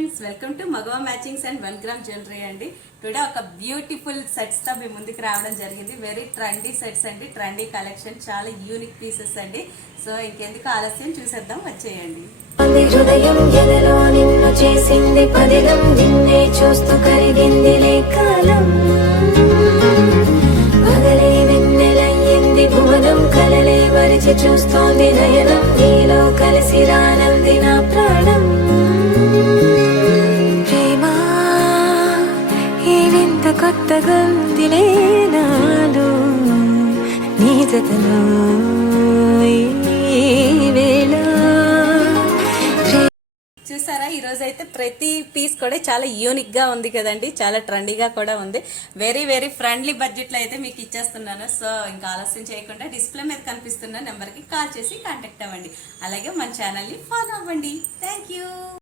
Friends, welcome to Magava matchings and 1 gram jewellery అండి. Today ఒక beautiful sets తో మీ ముందుకు రావడం జరిగింది. వెరీ ట్రెండీ సెట్స్ అండి, ట్రెండీ కలెక్షన్, చాలా యూనిక్ పీసెస్ అండి. సో ఇంకెందుకు ఆలస్యం, చూసేద్దాం, వచ్చేయండి. హృదయం ఎదలో నిన్ను చేసింది పదిలం, నిన్నే చూస్తూ కరిగింది కాలం. పగలే వెన్నెలయ్యింది భువనం, కలలే వరిచి చూస్తోంది నయనం, నీలో కలిసి రానంది నా ప్రాణం. ప్రేమా ఈ వింత కొత్తగా ఉందిలే నాలో, నీ జతలో చూసారా, ఈ రోజు అయితే ప్రతి పీస్ కూడా చాలా యూనిక్ గా ఉంది కదండి, చాలా ట్రెండీగా కూడా ఉంది. వెరీ వెరీ ఫ్రెండ్లీ బడ్జెట్ లో అయితే మీకు ఇచ్చేస్తున్నాను. సో ఇంకా ఆలస్యం చేయకుండా డిస్ప్లే మీద కనిపిస్తున్న నెంబర్ కి కాల్ చేసి కాంటాక్ట్ అవ్వండి. అలాగే మన ఛానల్ ని ఫాలో అవ్వండి. Thank you.